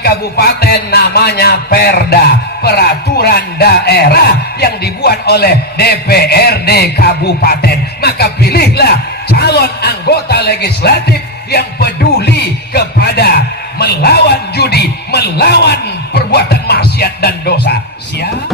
kabupaten namanya Perda, peraturan daerah yang dibuat oleh DPRD kabupaten. Maka pilihlah calon anggota legislatif yang peduli kepada melawan judi, melawan perbuatan maksiat dan dosa. Siap?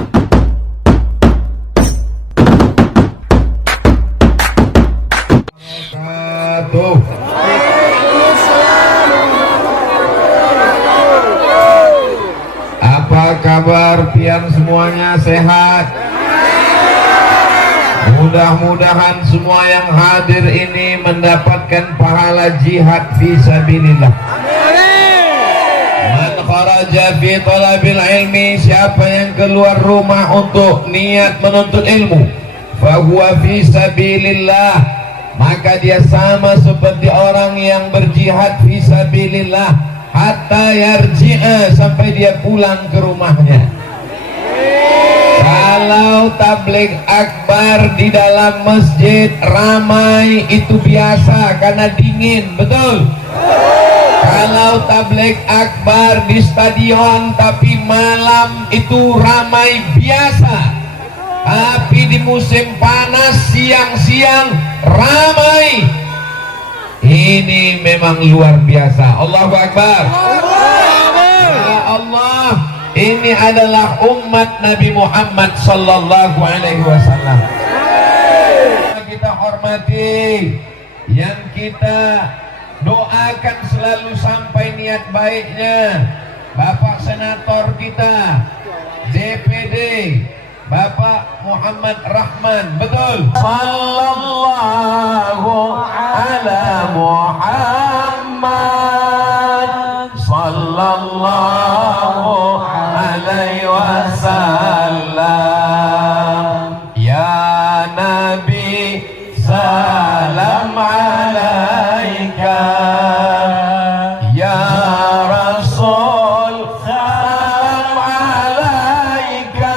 Apa kabar pian semuanya, sehat? Mudah-mudahan semua yang hadir ini mendapatkan pahala jihad fisabilillah. Man kharaja fi talabil ilmi, siapa yang keluar rumah untuk niat menuntut ilmu, fahuwa fisabilillah, maka dia sama seperti orang yang berjihad fisabilillah hatta yarji'a, sampai dia pulang ke rumahnya. Kalau tabligh akbar di dalam masjid ramai itu biasa karena dingin, betul? Kalau tabligh akbar di stadion tapi malam itu ramai biasa. Tapi di musim panas siang-siang ramai, ini memang luar biasa. Allahu Akbar. Ya Allah, ini adalah umat Nabi Muhammad sallallahu alaihi wasallam. Kita hormati, yang kita doakan selalu sampai niat baiknya Bapak Senator kita DPD Bapak Muhammad Rahman, betul? Sallallahu ala Muhammad sallallahu alaihi wasallam. Ya Nabi salam alaika, ya Rasul salam alaika,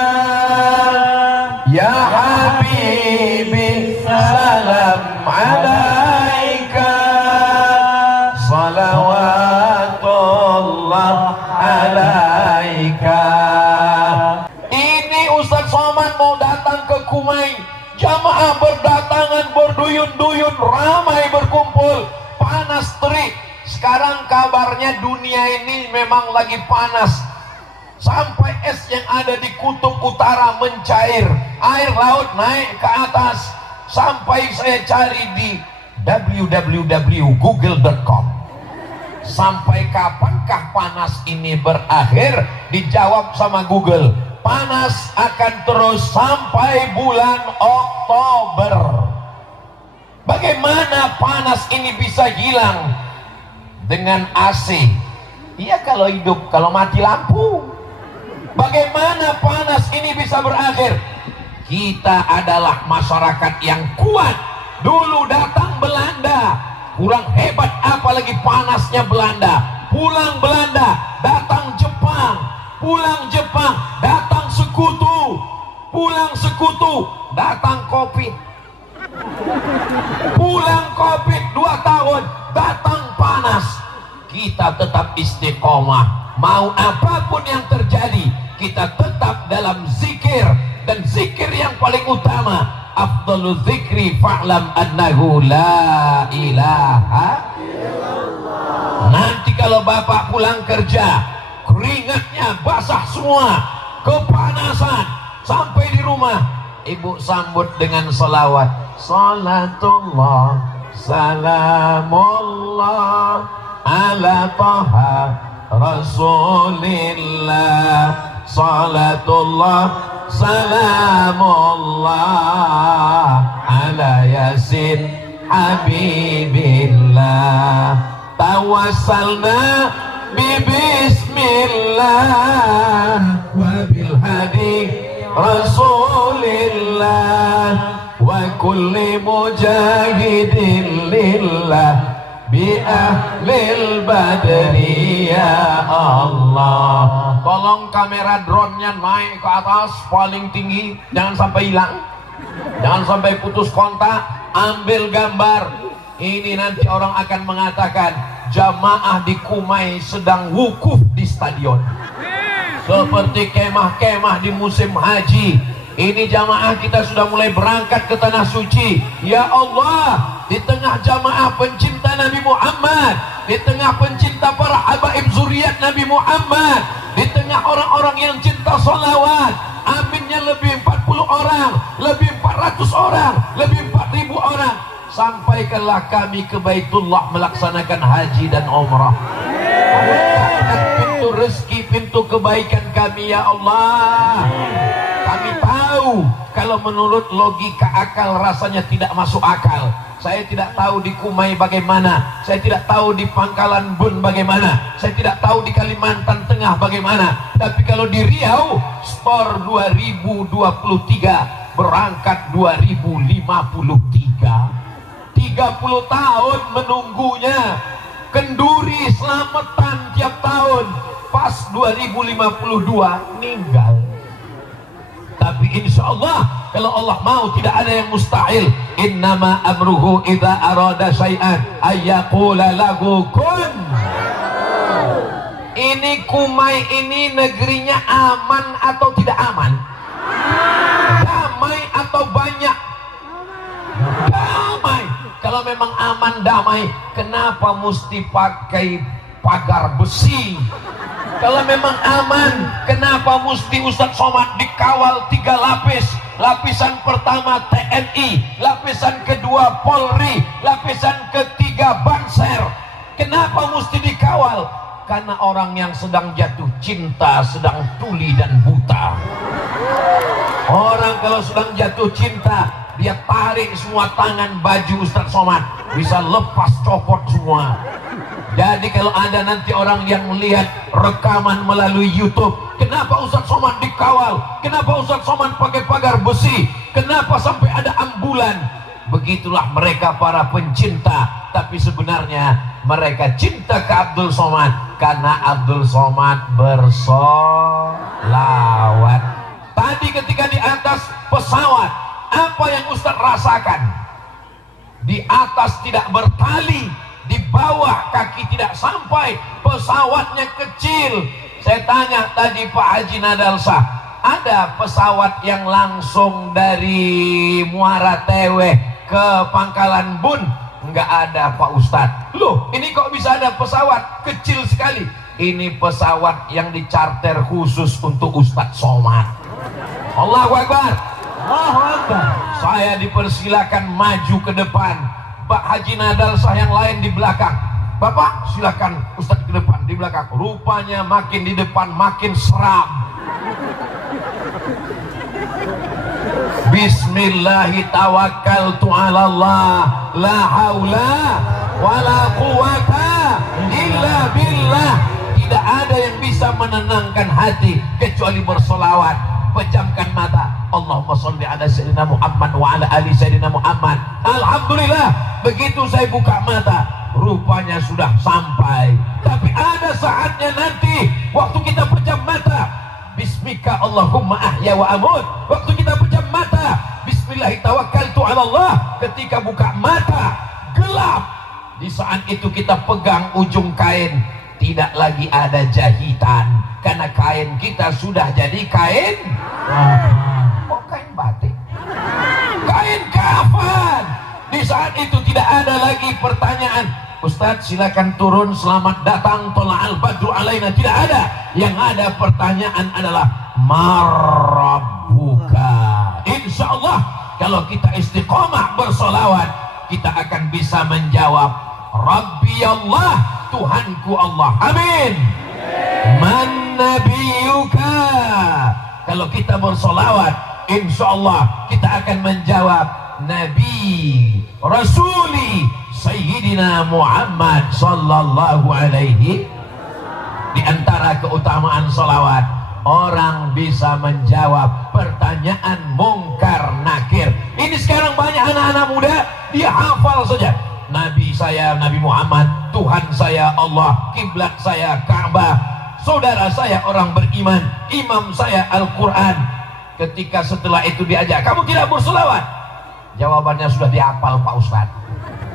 ya Habibi salam alaika, salawatullah alaika. Ini Ustaz Somad mau datang ke Kumai, jamaah berdatangan berduyun-duyun, ramai berkumpul, panas terik. Sekarang kabarnya dunia ini memang lagi panas, sampai es yang ada di kutub utara mencair, air laut naik ke atas, sampai saya cari di www.google.com, sampai kapankah panas ini berakhir? Dijawab sama Google, panas akan terus sampai bulan Oktober. Bagaimana panas ini bisa hilang dengan AC? Iya kalau hidup, kalau mati lampu. Bagaimana panas ini bisa berakhir? Kita adalah masyarakat yang kuat. Dulu datang Belanda, kurang hebat apalagi panasnya Belanda. Pulang Belanda, datang Jepang. Pulang Jepang, datang sekutu. Pulang sekutu, datang Covid. Pulang Covid 2 tahun, datang panas. Kita tetap istiqomah. Mau apapun yang terjadi, kita tetap dalam zikir. Dan zikir yang paling utama, afdhalu zikri fa'lam annahu la ilaha illallah. Nanti kalau bapak pulang kerja, keringatnya basah semua, kepanasan, sampai di rumah, ibu sambut dengan salawat, salatullah salamullah ala taha rasulillah, salatullah salamullah ala yasin habibillah, tawassalna bismillah wa bil hadi rasulillah wa kulli mujahidin lillah bi ahlil badri ya Allah. Tolong kamera drone-nya naik ke atas paling tinggi, jangan sampai hilang, jangan sampai putus kontak, ambil gambar. Ini nanti orang akan mengatakan jamaah di Kumai sedang wukuf di stadion, seperti kemah-kemah di musim haji. Ini jamaah kita sudah mulai berangkat ke tanah suci. Ya Allah, di tengah jamaah pencinta Nabi Muhammad, di tengah pencinta para habaib zuriat Nabi Muhammad, di tengah orang-orang yang cinta sholawat, aminnya lebih 40 orang, lebih 400 orang, lebih 4000 orang. Sampaikanlah kami ke Baitullah melaksanakan haji dan umrah. Bukakan pintu rezeki, pintu kebaikan kami ya Allah. Kami tahu kalau menurut logika akal rasanya tidak masuk akal. Saya tidak tahu di Kumai bagaimana, saya tidak tahu di Pangkalan Bun bagaimana, saya tidak tahu di Kalimantan Tengah bagaimana. Tapi kalau di Riau, skor 2023, berangkat 2053. 30 tahun menunggunya. Kenduri selamatan tiap tahun, pas 2052 meninggal. Tapi insya Allah kalau Allah mau tidak ada yang mustahil. Innama amruhu idza arada syai'an ayyaqula lahu kun. Ini Kumai ini negerinya aman atau tidak aman? Damai atau banyak? Damai. Kalau memang aman damai, kenapa mesti pakai pagar besi? Kalau memang aman, kenapa mesti Ustadz Somad dikawal 3 lapis? Lapisan pertama TNI, lapisan kedua Polri, lapisan ketiga Banser. Kenapa mesti dikawal? Karena orang yang sedang jatuh cinta, sedang tuli dan buta. Orang kalau sedang jatuh cinta, dia tarik semua tangan baju Ustadz Somad, bisa lepas copot semua. Jadi kalau ada nanti orang yang melihat rekaman melalui YouTube, kenapa Ustadz Somad dikawal? Kenapa Ustadz Somad pakai pagar besi? Kenapa sampai ada ambulan? Begitulah mereka para pencinta. Tapi sebenarnya mereka cinta ke Abdul Somad karena Abdul Somad bersolawat. Tadi ketika di atas pesawat, apa yang Ustadz rasakan? Di atas tidak bertali, di bawah kaki tidak sampai, pesawatnya kecil. Saya tanya tadi Pak Haji Nadalsah, ada pesawat yang langsung dari Muara Teweh ke Pangkalan Bun? Enggak ada Pak Ustadz. Loh, ini kok bisa ada pesawat kecil sekali? Ini pesawat yang dicarter khusus untuk Ustadz Somad. Allahu Akbar. Allahu Akbar. Saya dipersilakan maju ke depan, Pak Haji Nadalsah yang lain di belakang. Bapak silakan Ustadz ke depan, di belakang. Rupanya makin di depan makin seram. Bismillahi tawakkaltu ala Allah, la haula wala quwata illa billah. Tidak ada yang bisa menenangkan hati kecuali bersolawat. Pejamkan mata. Allahumma sholli ala sayyidina Muhammad wa ala ali sayyidina Muhammad. Alhamdulillah, begitu saya buka mata, rupanya sudah sampai. Tapi ada saatnya nanti waktu kita pejam mata, bismika Allahumma ahya wa amut. Waktu kita pejam mata, bismillahi tawakkaltu ala Allah. Ketika buka mata, gelap. Di saat itu kita pegang ujung kain, tidak lagi ada jahitan karena kain kita sudah jadi kain. Kok kain batik? Kain kafan. Di saat itu tidak ada lagi pertanyaan, Ustadz silakan turun, selamat datang, tola'al badru alaina. Tidak ada. Yang ada pertanyaan adalah marabbuka. Insya Allah kalau kita istiqomah bersolawat, kita akan bisa menjawab Rabbi Allah, Tuhanku Allah. Amin. Man nabiyuka. Kalau kita bersolawat, insya Allah kita akan menjawab Nabi Rasuli Sayyidina Muhammad sallallahu alaihi. Di antara keutamaan solawat, orang bisa menjawab pertanyaan mungkar nakir. Ini sekarang banyak anak-anak muda, dia hafal saja. Nabi saya Nabi Muhammad, Tuhan saya Allah, kiblat saya Ka'bah, saudara saya orang beriman, imam saya Al-Quran. Ketika setelah itu diajak, kamu tidak bersolawat? Jawabannya sudah dihafal Pak Ustadz.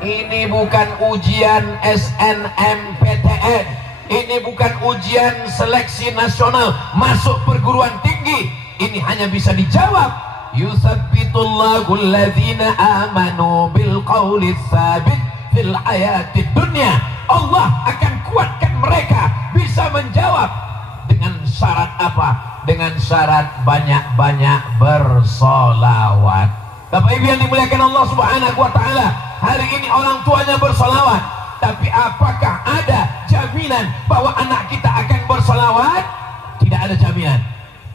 Ini bukan ujian SNMPTN, ini bukan ujian seleksi nasional masuk perguruan tinggi. Ini hanya bisa dijawab, yutsabbitullahu alladzina amanu bil qawli tsabit fil hayatid dunya. Allah akan kuatkan mereka bisa menjawab dengan syarat apa? Dengan syarat banyak-banyak bersolawat. Bapak Ibu yang dimuliakan Allah Subhanahu wa taala, hari ini orang tuanya bersolawat, tapi apakah ada jaminan bahwa anak kita akan bersolawat? Tidak ada jaminan.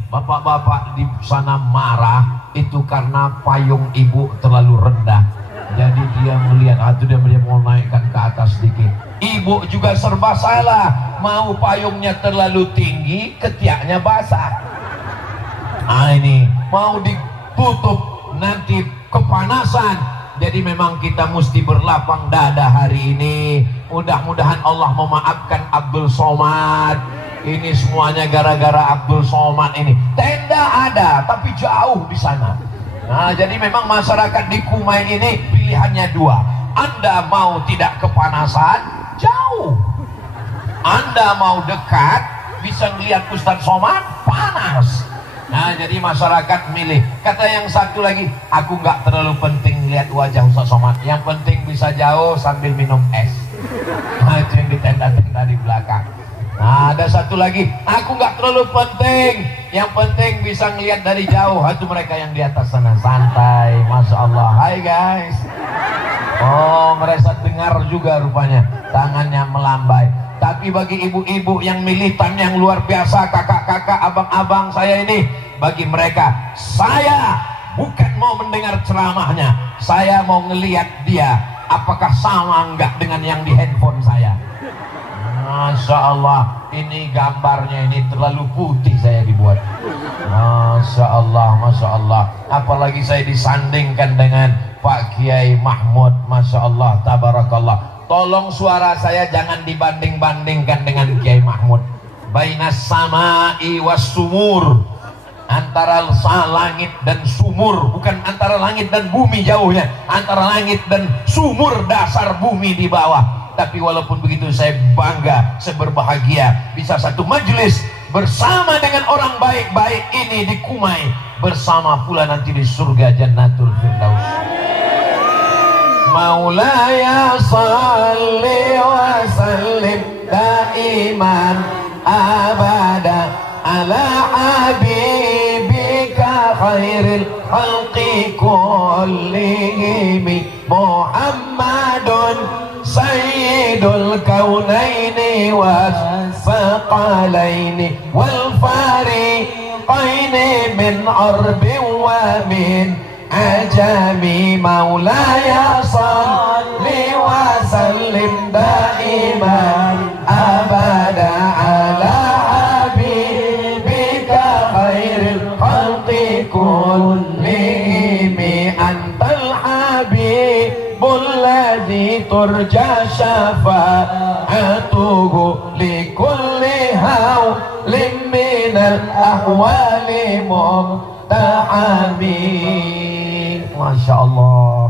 Bapak-bapak di sana marah itu karena payung ibu terlalu rendah. Jadi dia melihat, dia mau naikkan ke atas sedikit. Ibu juga serba salah, mau payungnya terlalu tinggi, ketiaknya basah. Nah ini mau ditutup nanti kepanasan. Jadi memang kita mesti berlapang dada hari ini. Mudah-mudahan Allah memaafkan Abdul Somad. Ini semuanya gara-gara Abdul Somad ini. Tenda ada tapi jauh di sana. Nah jadi memang masyarakat di Kumai ini pilihannya dua. Anda mau tidak kepanasan, jauh. Anda mau dekat, bisa melihat Ustadz Somad, panas. Nah jadi masyarakat milih. Kata yang satu lagi, aku nggak terlalu penting lihat wajah Ustadz Somad, yang penting bisa jauh sambil minum es. Nah itu yang di tenda-tenda di belakang. Nah ada satu lagi, aku nggak terlalu penting, yang penting bisa ngelihat dari jauh. Itu mereka yang di atas sana santai, masya Allah. Hai guys. Oh mereka dengar juga rupanya, tangannya melambai. Tapi bagi ibu-ibu yang militan yang luar biasa, kakak-kakak, abang-abang saya ini, bagi mereka, saya bukan mau mendengar ceramahnya, saya mau ngelihat dia apakah sama enggak dengan yang di handphone saya. Masya Allah, ini gambarnya ini terlalu putih saya dibuat. Masya Allah, Masya Allah. Apalagi saya disandingkan dengan Pak Kiai Mahmud, Masya Allah, Tabarakallah. Tolong suara saya jangan dibanding-bandingkan dengan Kiai Mahmud. Bainas sama'i was sumur, antara langit dan sumur, bukan antara langit dan bumi jauhnya, antara langit dan sumur dasar bumi di bawah. Tapi walaupun begitu saya bangga, saya berbahagia bisa satu majelis bersama dengan orang baik-baik ini di Kumai, bersama pula nanti di surga Jannatul Firdaus. Maulaya salli wa sallim daiman abada ala habibika khairil khalqi kullihim Muhammadun sayyidul kaunaini was-saqalaini wal fariqaini min arbin wa min ajami. Maulaya salli wa sallim daiman abada ala habibika khairil khalqi kullihim. Antal habibul ladzi turja syafa'atuhu likulli hawlim minal ahwali muqta'ami. Masya Allah.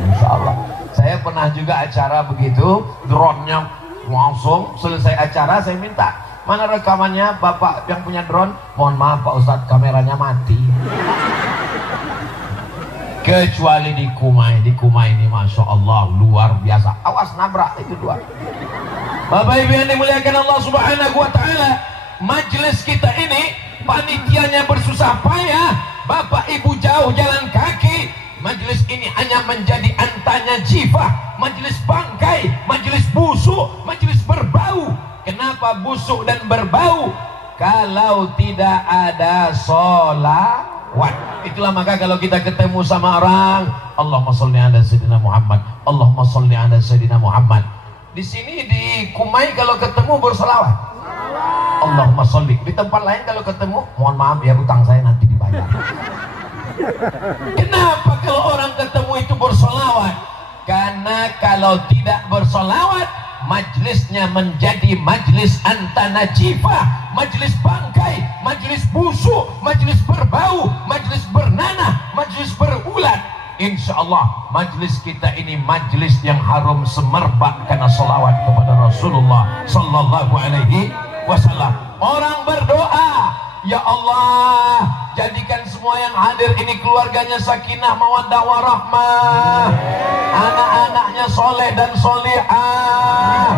Masya Allah. Saya pernah juga acara begitu, drone-nya langsung selesai acara saya minta, mana rekamannya Bapak yang punya drone? Mohon maaf Pak Ustadz, kameranya mati. Kecuali di Kumai ini Masya Allah luar biasa. Awas nabrak itu dua. Bapak Ibu yang dimuliakan Allah Subhanahu wa taala, majelis kita ini panitianya bersusah payah, Bapak Ibu jauh jalan kaki. Majelis ini hanya menjadi antanya jifah, majelis bangkai, majelis busuk, majelis berbau. Kenapa busuk dan berbau? Kalau tidak ada sholawat. Itulah maka kalau kita ketemu sama orang, Allahumma sholli ala Sayyidina Muhammad, Allahumma sholli ala Sayyidina Muhammad. Di sini di Kumai kalau ketemu bersolawat, Allahumma sholli. Di tempat lain kalau ketemu, mohon maaf ya utang saya nanti dibayar. Kenapa kalau orang ketemu itu bersolawat? Karena kalau tidak bersolawat, majlisnya menjadi majlis antana jifah, majlis bangkai, majlis busuk, majlis berbau, majlis bernanah. majlis berulang. Insya Allah majlis kita ini majlis yang harum semerbak karena salawat kepada Rasulullah sallallahu alaihi wasallam. Orang berdoa, ya Allah, jadikan semua yang hadir ini keluarganya sakinah mawaddah warahmah, anak-anaknya soleh dan solihah,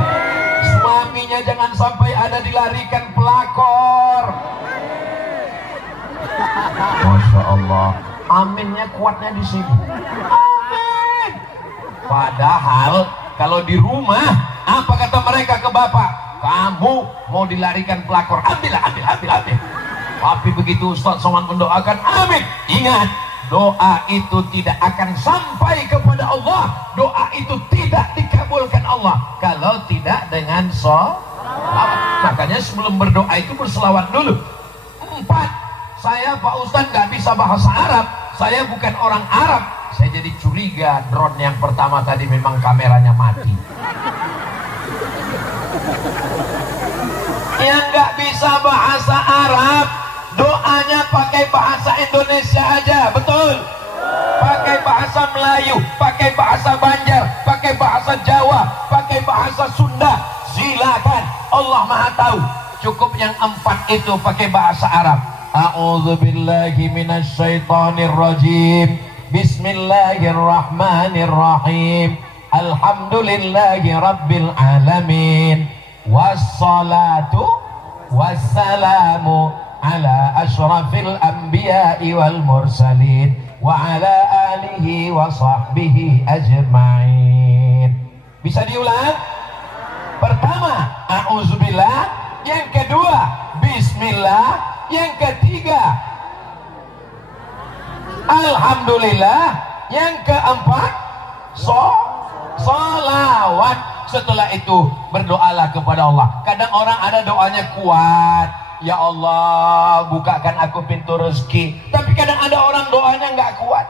suaminya jangan sampai ada dilarikan pelakor. Masya Allah, aminnya kuatnya di sini. Amin. Padahal kalau di rumah apa kata mereka ke bapak? Kamu mau dilarikan pelakor, ambil. Tapi begitu Ustaz Somad mendoakan, amin. Ingat, doa itu tidak akan sampai kepada Allah. Doa itu tidak dikabulkan Allah kalau tidak dengan sholawat. Makanya sebelum berdoa itu berselawat dulu. 4. Saya Pak Ustaz nggak bisa bahasa Arab. Saya bukan orang Arab. Saya jadi curiga drone yang pertama tadi memang kameranya mati. Yang nggak bisa bahasa Arab, doanya pakai bahasa Indonesia aja, betul? Pakai bahasa Melayu, pakai bahasa Banjar, pakai bahasa Jawa, pakai bahasa Sunda, silakan. Allah Maha tahu. Cukup yang 4 itu pakai bahasa Arab. A'udzubillahi minasyaitonirrajim. Bismillahirrahmanirrahim. Alhamdulillahi rabbil alamin. Wassalatu wassalamu ala asyrafil anbiya'i wal mursalin wa ala alihi wa sahbihi ajma'in. Bisa diulang? Pertama, a'udzubillah. Yang kedua, bismillah. Yang ketiga, alhamdulillah. Yang keempat, salawat. Setelah itu berdoalah kepada Allah. Kadang orang ada doanya kuat, ya Allah bukakan aku pintu rezeki. Tapi kadang ada orang doanya nggak kuat.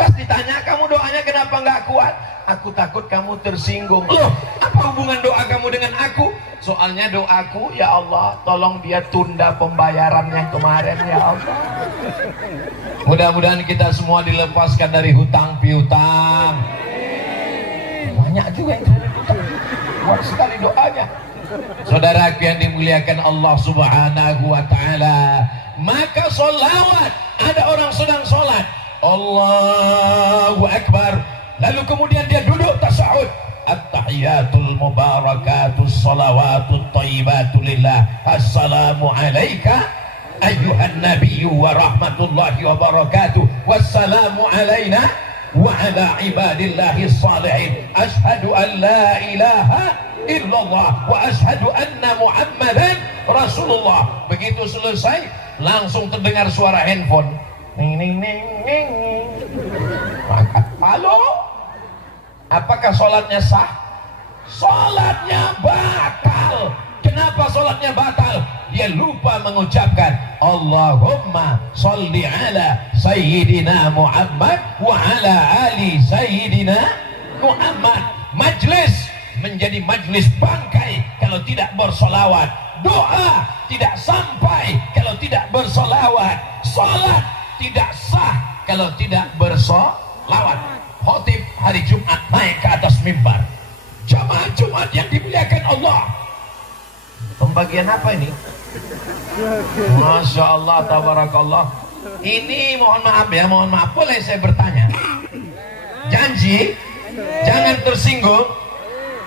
Pas ditanya, kamu doanya kenapa nggak kuat? Aku takut kamu tersinggung. Loh, apa hubungan doa kamu dengan aku? Soalnya doaku, ya Allah tolong dia tunda pembayaran yang kemarin, ya Allah. Mudah-mudahan kita semua dilepaskan dari hutang piutang. Banyak juga yang dari hutang. Kuat sekali doanya. Saudaraku yang dimuliakan Allah subhanahu wa ta'ala, maka sholawat. Ada orang sedang sholat, Allahu Akbar, lalu kemudian dia duduk tasahud. At-tahiyatul mubarakatus salawatut thayyibatu lillah. Assalamu alayka ayyuhan nabiyyu wa rahmatullahi wa barakatuh. Wassalamu alayna wa ala ibadillahi salihin. Ashhadu an la ilaha illallah wa ashhadu anna muhammadan rasulullah. Begitu selesai langsung terdengar suara handphone. Ning ning ning ning. Maka, halo? Apakah sholatnya sah? Sholatnya batal. Kenapa sholatnya batal? Dia lupa mengucapkan Allahumma sholli ala Sayyidina Muhammad wa ala ali Sayyidina Muhammad. Majlis menjadi majlis bangkai kalau tidak bersolawat. Doa tidak sampai kalau tidak bersolawat. Sholat tidak sah kalau tidak bersolawat. Khotib hari Jumat naik ke atas mimbar. Jamaah Jumat yang dimuliakan Allah. Pembagian apa ini? Masya Allah, tabarakallah. Ini mohon maaf ya, mohon maaf. Boleh saya bertanya? Janji, jangan tersinggung.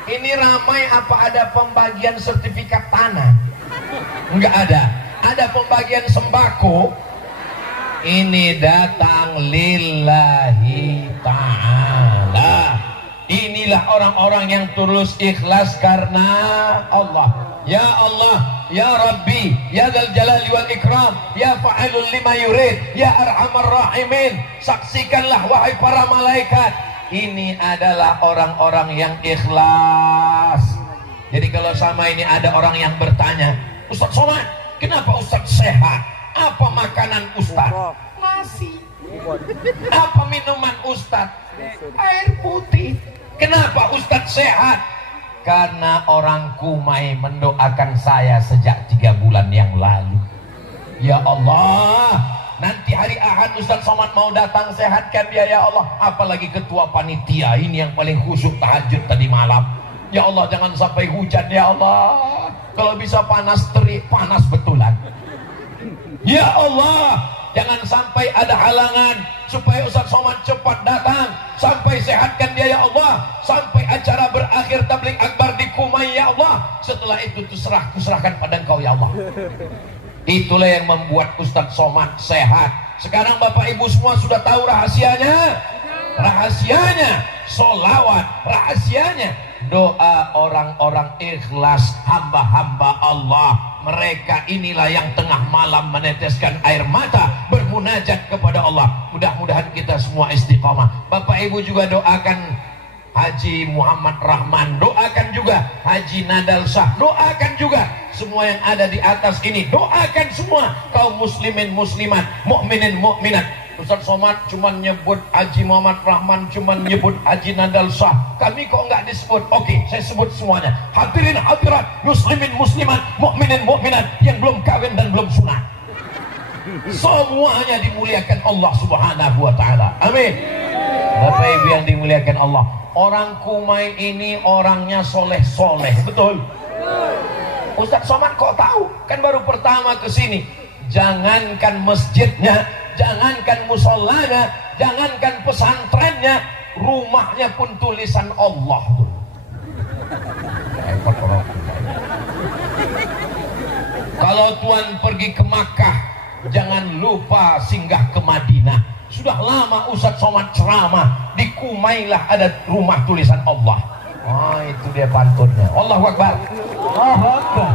Ini ramai apa ada pembagian sertifikat tanah? Enggak ada. Ada pembagian sembako. Ini datang lillahi ta'ala. Inilah orang-orang yang tulus ikhlas karena Allah. Ya Allah, ya Rabbi, ya Dzal Jalali wal Ikram, ya Fa'alul lima yurid, ya Arhamar Rahimin. Saksikanlah wahai para malaikat, ini adalah orang-orang yang ikhlas. Jadi kalau sama ini ada orang yang bertanya, Ustaz Somad, kenapa Ustaz sehat? Apa makanan Ustaz? Nasi. Apa minuman Ustaz? Air putih. Kenapa Ustaz sehat? Karena orang Kumai mendoakan saya sejak 3 bulan yang lalu. Ya Allah, nanti hari Ahad Ustaz Somad mau datang, sehatkan dia ya Allah. Apalagi ketua panitia ini yang paling khusyuk tahajud tadi malam. Ya Allah, jangan sampai hujan ya Allah. Kalau bisa panas terik, panas betulan. Ya Allah, jangan sampai ada halangan supaya Ustaz Somad cepat datang. Sampai sehatkan dia ya Allah. Sampai acara berakhir tabligh akbar di Kumai ya Allah. Setelah itu kuserahkan pada Engkau ya Allah. Itulah yang membuat Ustaz Somad sehat. Sekarang Bapak Ibu semua sudah tahu rahasianya. Rahasianya solawat, rahasianya doa orang-orang ikhlas, hamba-hamba Allah. Mereka inilah yang tengah malam meneteskan air mata bermunajat kepada Allah. Mudah-mudahan kita semua istiqamah. Bapak Ibu juga doakan Haji Muhammad Rahman, doakan juga Haji Nadal Shah, doakan juga semua yang ada di atas ini, doakan semua kaum muslimin muslimat, mukminin mukminat. Ustaz Somad cuma nyebut Haji Muhammad Rahman, cuma nyebut Haji Nadal Shah, kami kok nggak disebut? Oke, saya sebut semuanya. Hadirin hadirat, muslimin muslimat, mukminin mukminat yang belum kawin dan belum sunat, semuanya dimuliakan Allah Subhanahu wa taala. Amin. Bapak Ibu yang dimuliakan Allah, orang Kumai ini orangnya soleh-soleh, betul? Ustaz Somad kok tahu? Kan baru pertama ke sini. Jangankan masjidnya, jangankan musholanya, jangankan pesantrennya, rumahnya pun tulisan Allah. Kalau Tuan pergi ke Makkah, jangan lupa singgah ke Madinah. Sudah lama Ustaz Somad ceramah, di Kumailah ada rumah tulisan Allah. Oh, itu dia pantunnya. Allahu Akbar. Allahu Akbar.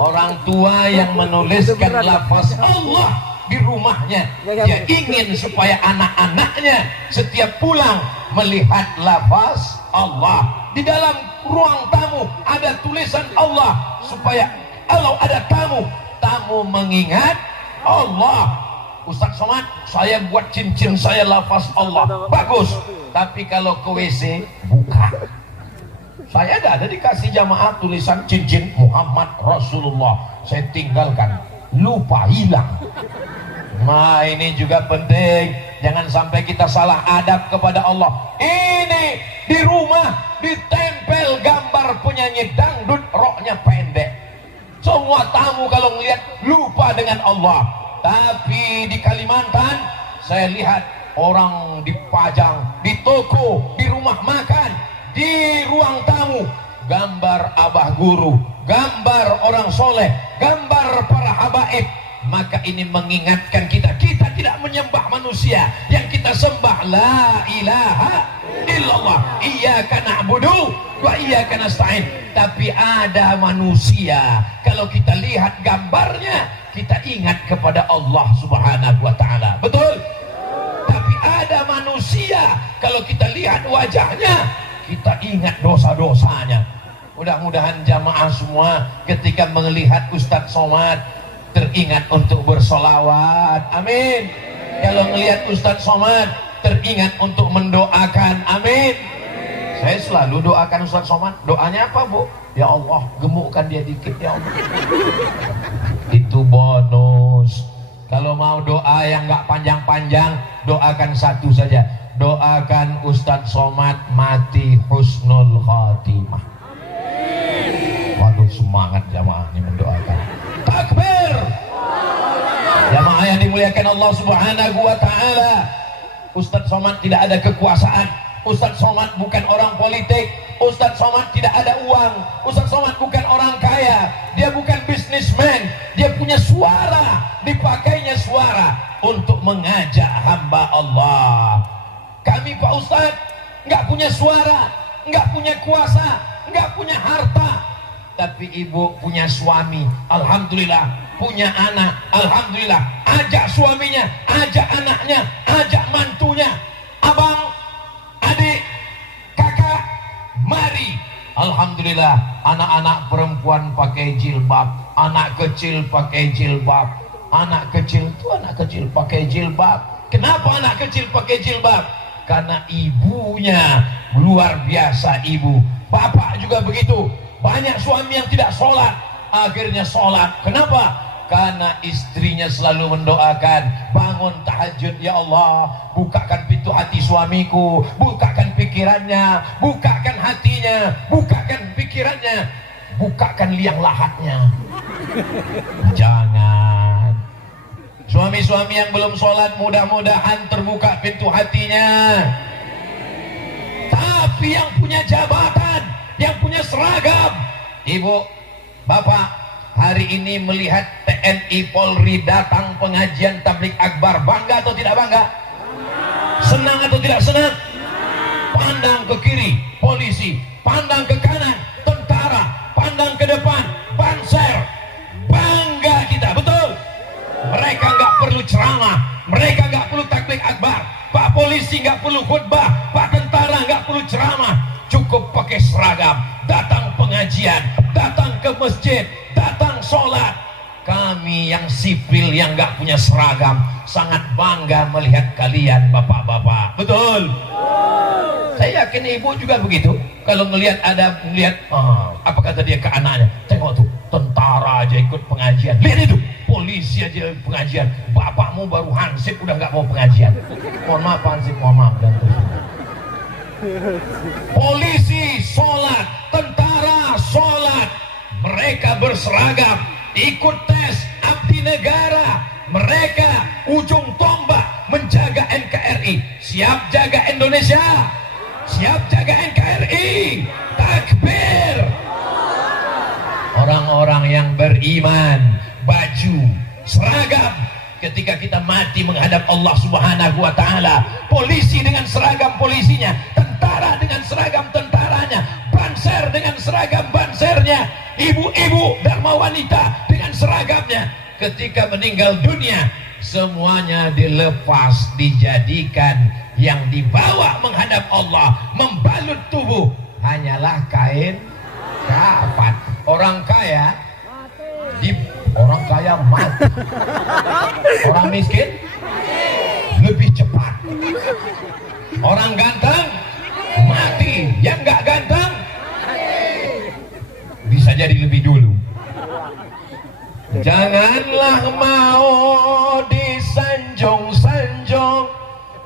Orang tua yang menuliskan lafaz Allah di rumahnya, dia ingin supaya anak-anaknya setiap pulang melihat lafaz Allah. Di dalam ruang tamu ada tulisan Allah, supaya kalau ada tamu, tamu mengingat Allah. Ustaz Somad, saya buat cincin saya lafaz Allah, bagus. Tapi kalau ke WC, buka. Saya ada dikasih jamaah tulisan cincin Muhammad Rasulullah, saya tinggalkan, lupa, hilang. Nah, ini juga penting, jangan sampai kita salah adab kepada Allah. Ini di rumah ditempel gambar penyanyi dangdut, roknya pendek. Semua tamu kalau ngelihat lupa dengan Allah. Tapi di Kalimantan saya lihat orang dipajang di toko, di rumah makan, di ruang tamu, gambar abah guru, gambar orang soleh, gambar para habaib. Maka ini mengingatkan kita, kita tidak menyembah manusia, yang kita sembah la ilaha illallah, iyyaka na'budu wa iyyaka nasta'in. Tapi ada manusia, kalau kita lihat gambarnya, kita ingat kepada Allah Subhanahu wa taala. Betul? Tapi ada manusia, kalau kita lihat wajahnya, kita ingat dosa-dosanya. Mudah-mudahan jamaah semua ketika melihat Ustaz Somad teringat untuk bersolawat. Amin. Kalau melihat Ustaz Somad teringat untuk mendoakan. Amin. Saya selalu doakan Ustaz Somad. Doanya apa, Bu? Ya Allah, gemukkan dia dikit ya Allah. Itu bonus. Kalau mau doa yang nggak panjang-panjang, doakan satu saja. Doakan Ustaz Somad mati husnul khatimah. Waduh, semangat jamaah ini mendoakan. Takbir. Jamaah yang dimuliakan Allah Subhanahu wa taala. Ustaz Somad tidak ada kekuasaan. Ustaz Somad bukan orang politik. Ustaz Somad tidak ada uang. Ustaz Somad bukan orang kaya. Dia bukan bisnismen. Dia punya suara, dipakainya suara untuk mengajak hamba Allah. Kami Pak Ustadz nggak punya suara, nggak punya kuasa, nggak punya harta, tapi ibu punya suami, alhamdulillah, punya anak, alhamdulillah. Ajak suaminya, ajak anaknya, ajak mantunya, abang, adik, kakak, mari. Alhamdulillah, anak-anak perempuan pakai jilbab, anak kecil pakai jilbab. Anak kecil itu anak kecil pakai jilbab. Kenapa anak kecil pakai jilbab? Karena ibunya luar biasa ibu. Bapak juga begitu. Banyak suami yang tidak sholat, akhirnya sholat. Kenapa? Karena istrinya selalu mendoakan, bangun tahajud, ya Allah, bukakan pintu hati suamiku, bukakan pikirannya, bukakan hatinya, bukakan pikirannya, bukakan liang lahatnya. Jangan. Suami-suami yang belum sholat, mudah-mudahan terbuka pintu hatinya. Tapi yang punya jabatan, yang punya seragam, ibu, bapak, hari ini melihat TNI Polri datang pengajian tablik akbar, bangga atau tidak bangga? Senang atau tidak senang? Pandang ke kiri, polisi, pandang ke kanan, tentara, pandang ke depan, banser, bangga kita, betul? Mereka nggak perlu ceramah, mereka nggak perlu tablik akbar, Pak polisi nggak perlu khutbah, Pak tentara nggak perlu ceramah, cukup pakai seragam, datang pengajian, datang ke masjid, datang sholat. Kami yang sipil yang nggak punya seragam sangat bangga melihat kalian bapak-bapak, betul? Saya yakin ibu juga begitu. Kalau melihat apa kata dia ke anaknya, tengok tuh, tentara aja ikut pengajian, lihat itu, polisi aja pengajian, bapakmu baru hansip udah nggak mau pengajian. Mohon maaf hansip, mohon maaf, dan terus. Polisi sholat, tentara sholat, mereka berseragam, ikut tes abdi negara, mereka ujung tombak menjaga NKRI, siap jaga Indonesia, siap jaga NKRI, takbir. Orang-orang yang beriman, baju, seragam, ketika kita mati menghadap Allah Subhanahu wa Ta'ala, polisi dengan seragam polisinya, tentara dengan seragam tentaranya, banser dengan seragam bansernya, ibu-ibu dharma wanita dengan seragamnya, ketika meninggal dunia semuanya dilepas, dijadikan yang dibawa menghadap Allah, membalut tubuh hanyalah kain kafan. Orang kaya mati, orang miskin lebih cepat, orang ganteng mati, yang nggak ganteng bisa jadi lebih dulu. Janganlah mau disanjung-sanjung,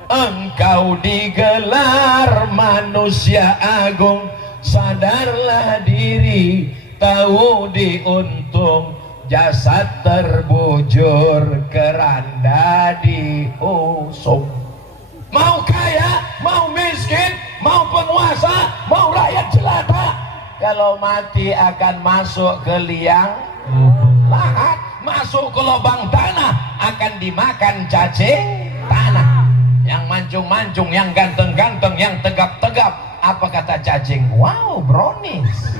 engkau digelar manusia agung. Sadarlah diri, tahu diuntung, jasad terbujur, keranda diusung. Mau kaya, mau miskin, mau penguasa, mau rakyat jelata, kalau mati akan masuk ke liang lahat, masuk ke lubang tanah, akan dimakan cacing tanah. Yang mancung-mancung, yang ganteng-ganteng, yang tegap-tegap, apa kata cacing? Wow, brownies.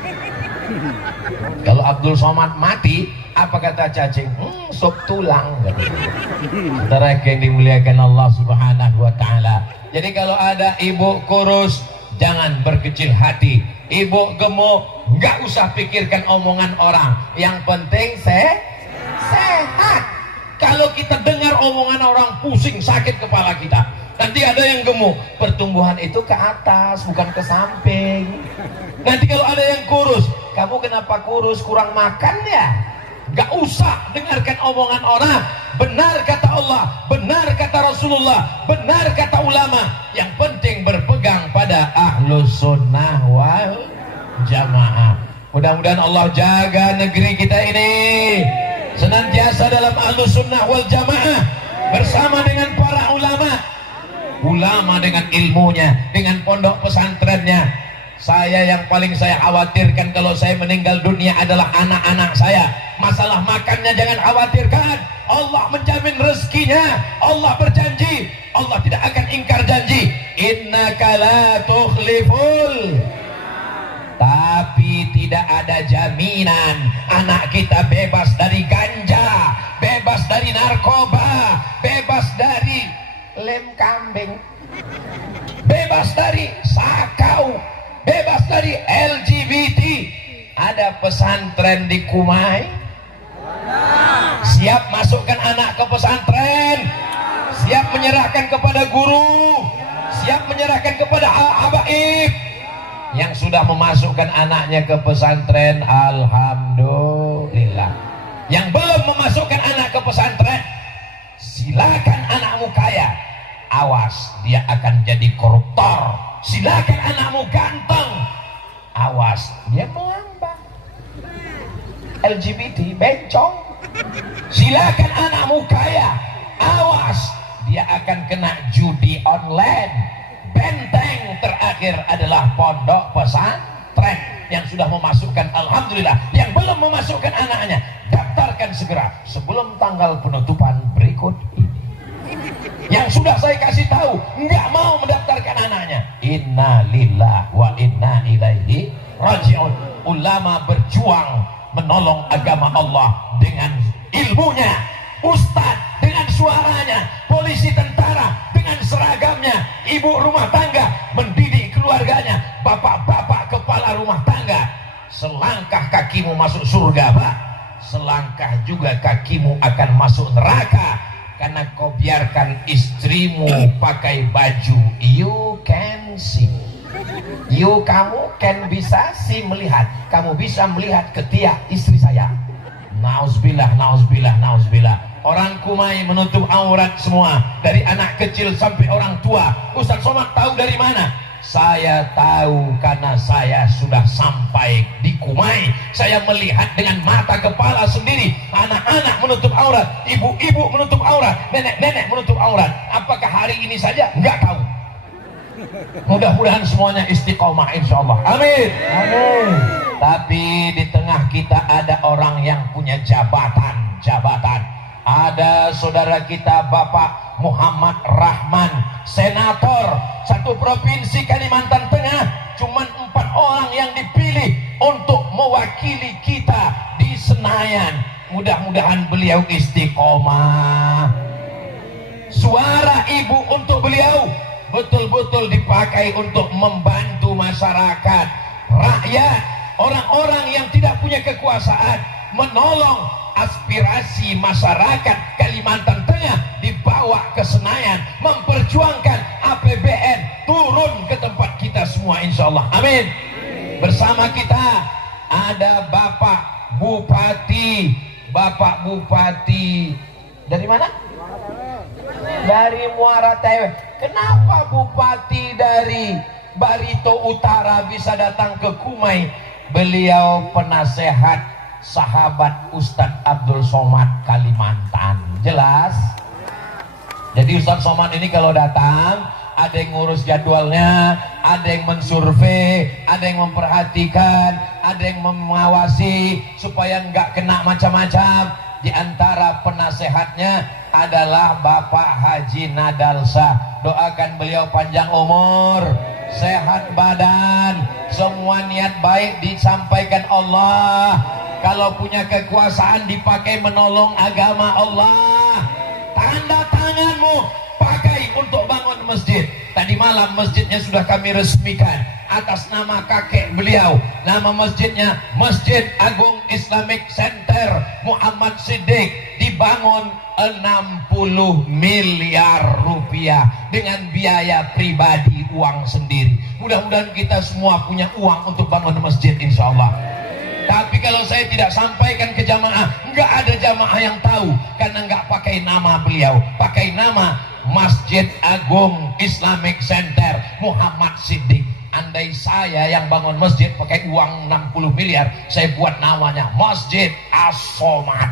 Kalau Abdul Somad mati, apa kata cacing? Sop tulang. Saudara yang dimuliakan Allah Subhanahu wa Ta'ala. Jadi kalau ada ibu kurus, jangan berkecil hati. Ibu gemuk, nggak usah pikirkan omongan orang. Yang penting sehat. Kalau kita dengar omongan orang, pusing, sakit kepala kita. Nanti ada yang gemuk, pertumbuhan itu ke atas, bukan ke samping. Nanti kalau ada yang kurus, kamu kenapa kurus, kurang makan ya? Gak usah dengarkan omongan orang. Benar kata Allah, benar kata Rasulullah, benar kata ulama. Yang penting berpegang pada ahlus sunnah wal jamaah. Mudah-mudahan Allah jaga negeri kita ini senantiasa dalam ahlus sunnah wal jamaah, bersama dengan para ulama dengan ilmunya, dengan pondok pesantrennya. Yang paling saya khawatirkan kalau saya meninggal dunia adalah anak-anak saya. Masalah makannya jangan khawatirkan, Allah menjamin rezekinya. Allah berjanji, Allah tidak akan ingkar janji. Innaka la tukhliful. Tapi tidak ada jaminan anak kita bebas dari ganja, bebas dari narkoba, bebas dari lem kambing, bebas dari sakau, bebas dari LGBT. Ada pesantren di Kumai, siap masukkan anak ke pesantren, siap menyerahkan kepada guru, siap menyerahkan kepada habaib. Yang sudah memasukkan anaknya ke pesantren, alhamdulillah. Yang belum memasukkan anak ke pesantren, silakan anakmu kaya, awas dia akan jadi koruptor. Silakan anakmu ganteng, awas dia melambang LGBT bencong. Silakan anakmu kaya, awas dia akan kena judi online. Benteng terakhir adalah pondok pesantren yang sudah memasukkan. Alhamdulillah. Yang belum memasukkan anaknya, daftarkan segera sebelum tanggal penutupan berikut ini. Yang sudah saya kasih tahu nggak mau mendaftarkan anaknya, inna lillahi wa inna ilaihi raji'un. Ulama berjuang menolong agama Allah dengan ilmunya, ustadz dengan suaranya, polisi tentara dengan seragamnya, ibu rumah tangga mendidik keluarganya, bapak-bapak kepala rumah tangga. Selangkah kakimu masuk surga, Pak, selangkah juga kakimu akan masuk neraka, karena kau biarkan istrimu pakai baju you can see. Kamu kan bisa sih melihat, kamu bisa melihat ketiak istri saya. Nauzubillah, nauzubillah, nauzubillah. Orang Kumai menutup aurat semua, dari anak kecil sampai orang tua. Ustaz Somad tahu dari mana? Saya tahu karena saya sudah sampai di Kumai. Saya melihat dengan mata kepala sendiri. Anak-anak menutup aurat, ibu-ibu menutup aurat, nenek-nenek menutup aurat. Apakah hari ini saja? Enggak tahu. Mudah-mudahan semuanya istiqomah insyaallah. Amin. Amin. Tapi di tengah kita ada orang yang punya jabatan. Ada saudara kita Bapak Muhammad Rahman, senator satu provinsi Kalimantan Tengah. Cuman 4 orang yang dipilih untuk mewakili kita di Senayan. Mudah-mudahan beliau istiqomah. Suara ibu untuk beliau betul-betul dipakai untuk membantu masyarakat, rakyat, orang-orang yang tidak punya kekuasaan, menolong aspirasi masyarakat Kalimantan Tengah dibawa ke Senayan, memperjuangkan APBN turun ke tempat kita semua insyaallah. Amin. Bersama kita ada Bapak Bupati dari mana? Dari Muara Tewe. Kenapa Bupati dari Barito Utara bisa datang ke Kumai? Beliau penasehat sahabat Ustadz Abdul Somad Kalimantan. Jelas? Jadi Ustadz Somad ini kalau datang, ada yang ngurus jadwalnya, ada yang mensurvei, ada yang memperhatikan, ada yang mengawasi supaya nggak kena macam-macam. Di antara penasehatnya adalah Bapak Haji Nadalsa. Doakan beliau panjang umur, sehat badan, semua niat baik disampaikan Allah. Kalau punya kekuasaan dipakai menolong agama Allah. Tanda tanganmu pakai untuk bangun masjid. Tadi malam masjidnya sudah kami resmikan atas nama kakek beliau. Nama masjidnya Masjid Agung Islamic Center Muhammad Siddiq. Dibangun 60 miliar rupiah dengan biaya pribadi, uang sendiri. Mudah-mudahan kita semua punya uang untuk bangun masjid insyaallah. Tapi kalau saya tidak sampaikan ke jamaah, nggak ada jamaah yang tahu, karena nggak pakai nama beliau, pakai nama Masjid Agung Islamic Center Muhammad Siddiq. Andai saya yang bangun masjid pakai uang 60 miliar, saya buat namanya Masjid As-Somad.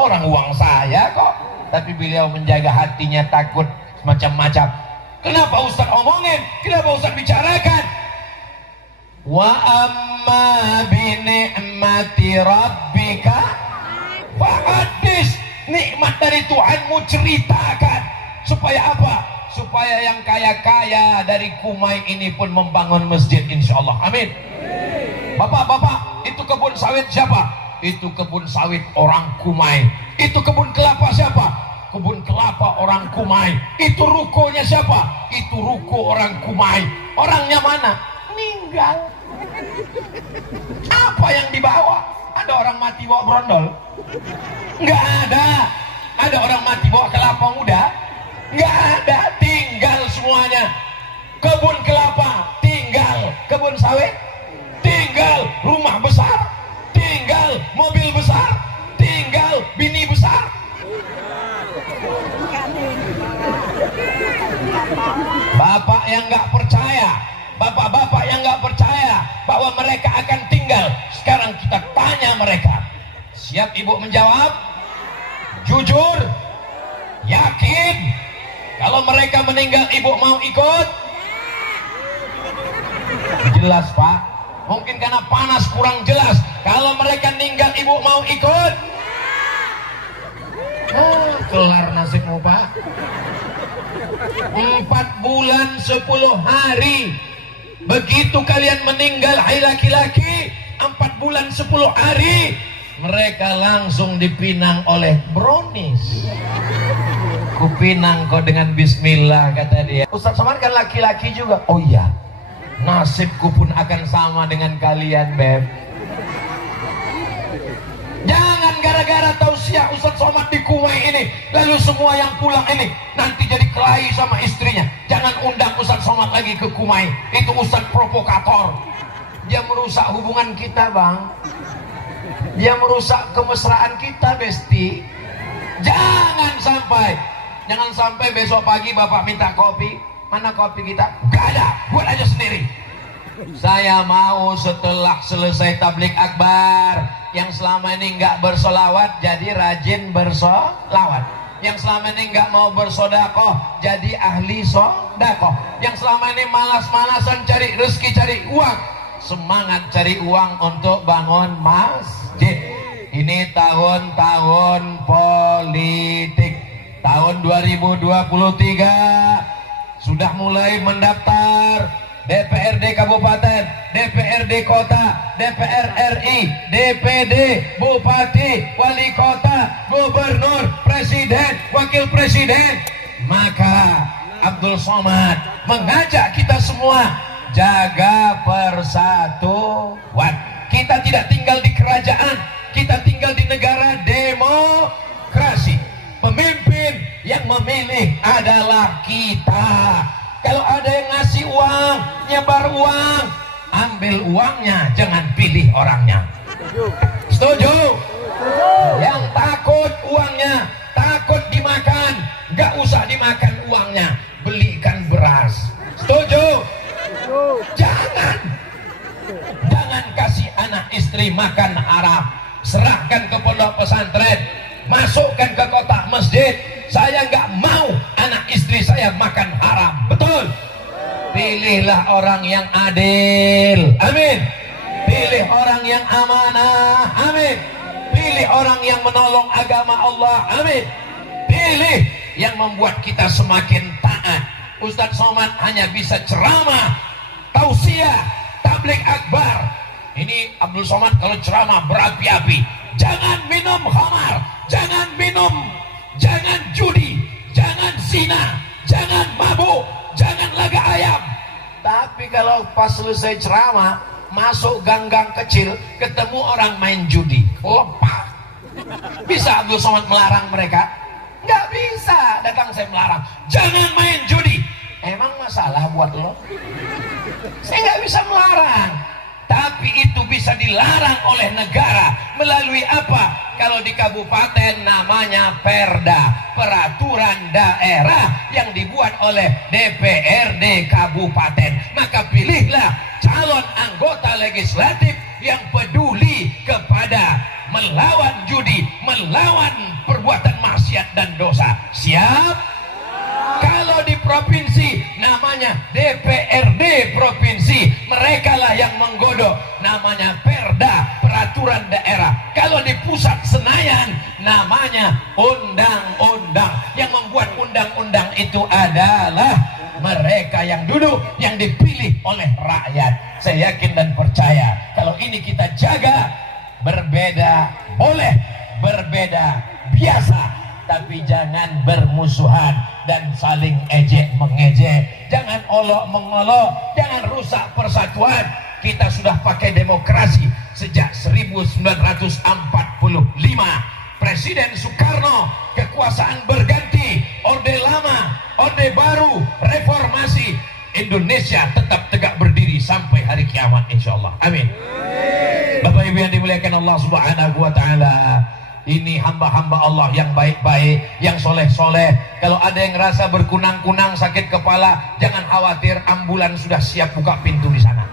Orang uang saya kok, tapi beliau menjaga hatinya, takut macam-macam. Kenapa Ustaz omongin? Kenapa Ustaz bicarakan? Wa amma bi ni'mati rabbika fahadis. Nikmat dari Tuhanmu ceritakan. Supaya apa? Supaya yang kaya-kaya dari Kumai ini pun membangun masjid insyaallah. Amin. Bapak-bapak, itu kebun sawit siapa? Itu kebun sawit orang Kumai. Itu kebun kelapa siapa? Kebun kelapa orang Kumai. Itu rukonya siapa? Itu ruko orang Kumai. Orangnya mana? Meninggal. Apa yang dibawa? Ada orang mati bawa brondol? Enggak ada. Ada orang mati bawa kelapa muda? Enggak ada. Tinggal semuanya. Kebun kelapa tinggal, kebun sawit tinggal, rumah besar tinggal, bapak-bapak yang nggak percaya, bapak-bapak yang nggak percaya bahwa mereka akan tinggal, sekarang kita tanya mereka, siap ibu menjawab? Jujur? Yakin? Kalau mereka meninggal ibu mau ikut? Jelas pak, mungkin karena panas kurang jelas. Kalau mereka meninggal ibu mau ikut? Kelar nasibmu pak. 4 bulan 10 hari begitu kalian meninggal, hai laki-laki, 4 bulan 10 hari mereka langsung dipinang oleh brownies. Kupinang kau dengan bismillah, kata dia. Ustaz Somad kan laki-laki juga. Oh iya, nasibku pun akan sama dengan kalian, Beb. Jangan gara-gara tausiah Ustaz Somad di Kuwait ini, lalu semua yang pulang ini nanti jadi kelahi sama istrinya. Jangan undang Ustaz Somad lagi ke Kuwait. Itu Ustaz provokator. Dia merusak hubungan kita, Bang. Dia merusak kemesraan kita, Besti. Jangan sampai besok pagi Bapak minta kopi. Mana kopi kita? Gak ada, buat aja sendiri. Saya mau setelah selesai tablik akbar, yang selama ini nggak bersolawat jadi rajin bersolawat, yang selama ini nggak mau bersodakoh jadi ahli sodakoh, yang selama ini malas-malasan cari rezeki, cari uang, semangat cari uang untuk bangun masjid. Ini tahun-tahun politik. Tahun 2023 sudah mulai mendaftar DPRD Kabupaten, DPRD Kota, DPR RI, DPD, Bupati, Wali Kota, Gubernur, Presiden, Wakil Presiden. Maka Abdul Somad mengajak kita semua jaga persatuan. Kita tidak tinggal di kerajaan, kita tinggal di negara demokrasi. Pemimpin yang memilih adalah kita. Kalau ada yang ngasih uang, nyebar uang, ambil uangnya, jangan pilih orangnya. Setuju? Yang takut uangnya, takut dimakan, gak usah dimakan uangnya, belikan beras. Setuju? Jangan kasih anak istri makan haram. Serahkan ke pondok pesantren, masukkan ke kotak masjid. Saya nggak mau anak istri saya makan haram. Betul? Pilihlah orang yang adil. Amin. Pilih orang yang amanah. Amin. Pilih orang yang menolong agama Allah. Amin. Pilih yang membuat kita semakin taat. Ustaz Somad hanya bisa ceramah, tausiah, tablik akbar. Ini Abdul Somad kalau ceramah berapi-api. Jangan minum khamar, jangan jangan judi, jangan zina, jangan mabuk, jangan laga ayam. Tapi kalau pas selesai ceramah, masuk gang-gang kecil, ketemu orang main judi, lepas. Bisa Abdul Somad melarang mereka? Nggak bisa. Datang saya melarang, jangan main judi. Emang masalah buat lo? Saya nggak bisa melarang. Tapi itu bisa dilarang oleh negara melalui apa? Kalau di kabupaten namanya perda, peraturan daerah yang dibuat oleh DPRD kabupaten. Maka pilihlah calon anggota legislatif yang peduli kepada melawan judi, melawan perbuatan maksiat dan dosa. Siap? Kalau di provinsi namanya DPRD provinsi, mereka lah yang menggodok, namanya perda, peraturan daerah. Kalau di pusat Senayan namanya undang-undang. Yang membuat undang-undang itu adalah mereka yang duduk, yang dipilih oleh rakyat. Saya yakin dan percaya kalau ini kita jaga. Berbeda boleh, berbeda biasa, tapi jangan bermusuhan dan saling ejek mengejek. Jangan olok mengolok, jangan rusak persatuan. Kita sudah pakai demokrasi sejak 1945. Presiden Soekarno, kekuasaan berganti, orde lama, orde baru, reformasi. Indonesia tetap tegak berdiri sampai hari kiamat insyaallah. Amin. Bapak Ibu yang dimuliakan Allah Subhanahu wa taala, Ini hamba-hamba Allah yang baik-baik, yang soleh-soleh. Kalau ada yang ngerasa berkunang-kunang, sakit kepala, jangan khawatir, ambulan sudah siap buka pintu di sana.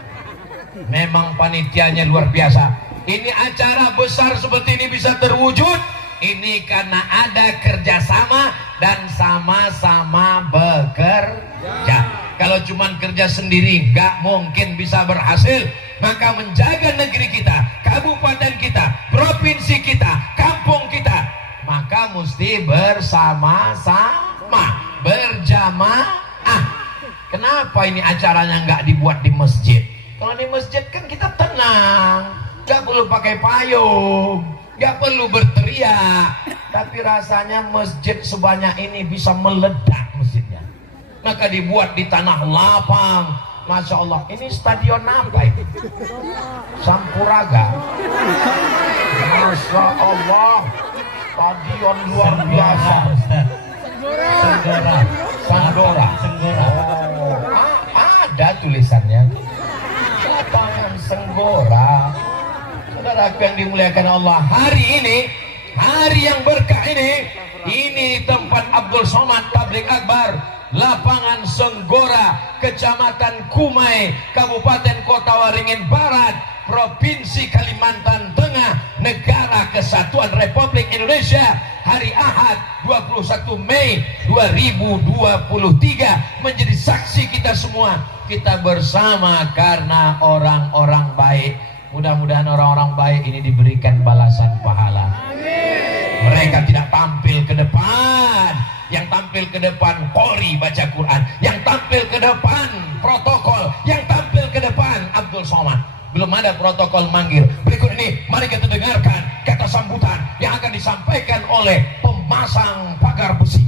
Memang panitianya luar biasa. Ini acara besar seperti ini bisa terwujud, ini karena ada kerjasama dan sama-sama bekerja. Kalau cuman kerja sendiri nggak mungkin bisa berhasil. Maka menjaga negeri kita, kabupaten kita, provinsi kita, kampung kita, maka mesti bersama-sama, berjamaah. Kenapa ini acaranya nggak dibuat di masjid? Kalau di masjid kan kita tenang, nggak perlu pakai payung, nggak perlu berteriak. Tapi rasanya masjid sebanyak ini bisa meledak masjidnya. Maka dibuat di tanah lapang. Masya Allah, ini stadion apa ini? Sampuraga. Masya Allah, stadion luar biasa. Sanggora. Oh, ada tulisannya. Lapangan Senggora. Saudaraku yang dimuliakan Allah, hari ini, hari yang berkah ini tempat Abdul Somad Tabligh Akbar. Lapangan Senggora, Kecamatan Kumai, Kabupaten Kota Waringin Barat, Provinsi Kalimantan Tengah, Negara Kesatuan Republik Indonesia. Hari Ahad 21 Mei 2023 menjadi saksi kita semua. Kita bersama karena orang-orang baik. Mudah-mudahan orang-orang baik ini diberikan balasan pahala. Mereka tidak tampil ke depan. Yang tampil ke depan Polri baca Quran, yang tampil ke depan protokol, yang tampil ke depan Abdul Somad. Belum ada protokol manggil. Berikut ini mari kita dengarkan kata sambutan yang akan disampaikan oleh pemasang pagar besi.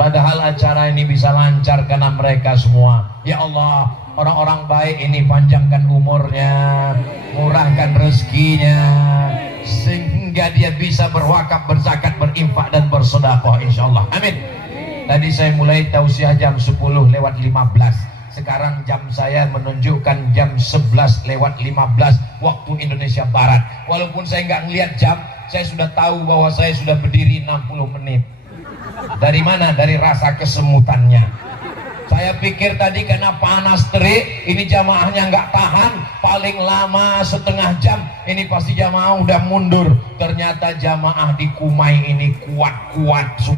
Padahal acara ini bisa lancar karena mereka semua. Ya Allah, orang-orang baik ini panjangkan umurnya, murahkan rezekinya, sehingga dia bisa berwakaf, berzakat, berinfak dan bersedekah insyaallah. Amin. Tadi saya mulai tausiah jam 10:15. Sekarang jam saya menunjukkan jam 11:15 waktu Indonesia Barat. Walaupun saya nggak ngelihat jam, saya sudah tahu bahwa saya sudah berdiri 60 menit. Dari mana? Dari rasa kesemutannya. Saya pikir tadi karena panas terik, ini jamaahnya nggak tahan, paling lama setengah jam, ini pasti jamaah udah mundur. Ternyata jamaah di Kumai ini kuat-kuat.